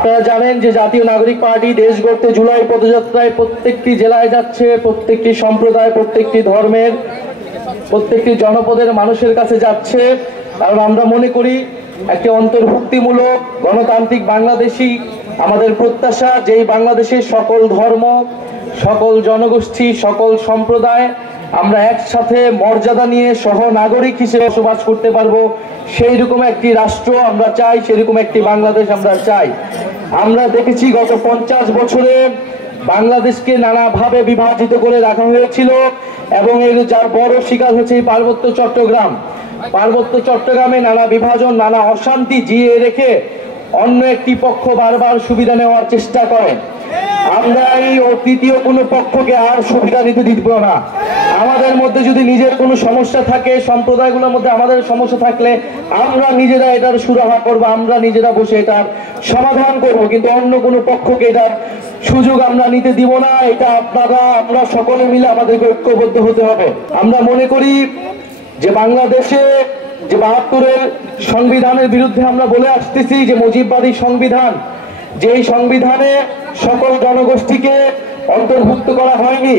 আপনারা জানেন যে জাতীয় নাগরিক পার্টি দেশ গড়তে জুলাই পদযাত্রায় প্রত্যেকটি জেলায় যাচ্ছে, প্রত্যেকটি সম্প্রদায়, প্রত্যেকটি ধর্মের, প্রত্যেকটি জনপদের মানুষের কাছে যাচ্ছে। কারণ আমরা মনে করি একটি অন্তর্ভুক্তিমূলক গণতান্ত্রিক বাংলাদেশই আমাদের প্রত্যাশা, যেই বাংলাদেশের সকল ধর্ম, সকল জনগোষ্ঠী, সকল সম্প্রদায় আমরা একসাথে মর্যাদা নিয়ে সহ নাগরিক হিসেবে বসবাস করতে পারবো। সেই রকম একটি রাষ্ট্র আমরা চাই, সেরকম একটি বাংলাদেশ আমরা চাই। আমরা দেখেছি গত 50 বছরে বাংলাদেশকে নানাভাবে বিভাজিত করে রাখা হয়েছিল এবং এর যার বড় শিকার হচ্ছে এই পার্বত্য চট্টগ্রাম। পার্বত্য চট্টগ্রামে নানা বিভাজন, নানা অশান্তি জিয়ে রেখে অন্য একটি পক্ষ বারবার সুবিধা নেওয়ার চেষ্টা করে। আমরা এই তৃতীয় কোনো পক্ষকে আর সুবিধা নিতে দিব না। আমাদের মধ্যে যদি নিজের কোনো সমস্যা থাকে, সম্প্রদায়গুলোর মধ্যে আমাদের সমস্যা থাকলে আমরা নিজেরা এটার সুরাহা করবো, আমরা নিজেরা বসে এটার সমাধান করব, কিন্তু অন্য কোনো পক্ষকে এটার সুযোগ আমরা নিতে দিব না। এটা আপনারা আমরা সকলে মিলে আমাদেরকে ঐক্যবদ্ধ হতে হবে। আমরা মনে করি যে বাংলাদেশে যে 72-এর সংবিধানের বিরুদ্ধে আমরা বলে আসতেছি যে মুজিববাদী সংবিধান, যেই সংবিধানে সকল জনগোষ্ঠীকে অন্তর্ভুক্ত করা হয়নি,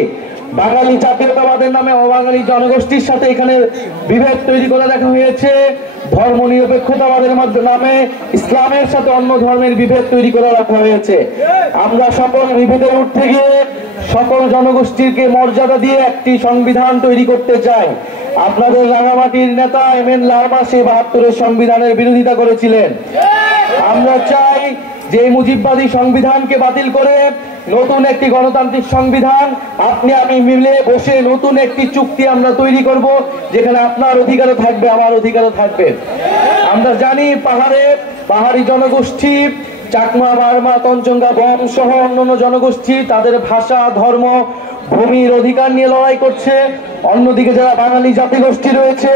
বাঙালি জাতীয়তাবাদের নামে অবাঙালি জনগোষ্ঠীর সাথে এখানে বিভেদ তৈরি করে রাখা হয়েছে। ধর্ম নিরপেক্ষতাবাদের নামে ইসলামের সাথে অন্য ধর্মের বিভেদ তৈরি করে রাখা হয়েছে। আমরা সকল বিভেদের ঊর্ধ্বে গিয়ে সকল জনগোষ্ঠীকে মর্যাদা দিয়ে একটি সংবিধান তৈরি করতে চাই। আপনাদের রাঙামাটির নেতা এম.এন. লারমা সেই 72-এর সংবিধানের বিরোধিতা করেছিলেন। আমরা চাই যে মুজিববাদী সংবিধানকে বাতিল করে নতুন একটি গণতান্ত্রিক সংবিধান আপনি আমি মিলে বসে নতুন একটি চুক্তি আমরা তৈরি করব, যেখানে আপনার অধিকারও থাকবে, আমার অধিকারও থাকবে। আমরা জানি পাহাড়ি জনগোষ্ঠী, চাকমা, মারমা, তঞ্চঙ্গা, বম সহ অন্যান্য জনগোষ্ঠী তাদের ভাষা, ধর্ম, ভূমির অধিকার নিয়ে লড়াই করছে। অন্যদিকে যারা বাঙালি জাতিগোষ্ঠী রয়েছে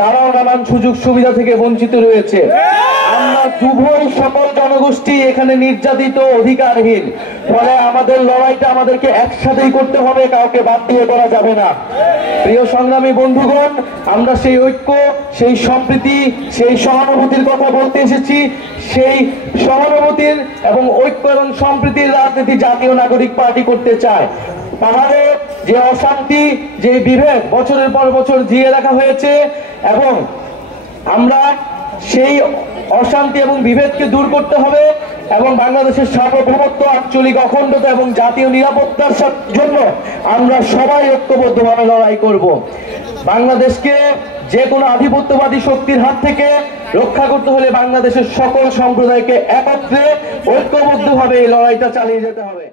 তারাও নানান সুযোগ সুবিধা থেকে বঞ্চিত রয়েছে। আমরা উভয় সকল জনগোষ্ঠী এখানে নির্যাতিত, অধিকারহীন। ফলে আমাদের লড়াইটা আমাদেরকে একসাথেই করতে হবে, কাউকে বাদ দিয়ে করা যাবে না। প্রিয় সংগ্রামী বন্ধুগণ, আমরা সেই ঐক্য, সেই সম্প্রীতি, সেই সহানুভূতির কথা বলতে এসেছি। সেই সহানুভূতির এবং ঐক্য এবং সম্প্রীতির রাজনীতি জাতীয় নাগরিক পার্টি করতে চায়। পাহাড়ে যে অশান্তি, যে বিভেদ বছরের পর বছর জিয়ে রাখা হয়েছে এবং আমরা সেই অশান্তি এবং বিভেদকে দূর করতে হবে এবং বাংলাদেশের সার্বভৌমত্ব, আঞ্চলিক অখণ্ডতা এবং জাতীয় নিরাপত্তার জন্য আমরা সবাই ঐক্যবদ্ধভাবে লড়াই করব। বাংলাদেশকে যে কোনো আধিপত্যবাদী শক্তির হাত থেকে রক্ষা করতে হলে বাংলাদেশের সকল সম্প্রদায়কে একত্রে ঐক্যবদ্ধভাবে এই লড়াইটা চালিয়ে যেতে হবে।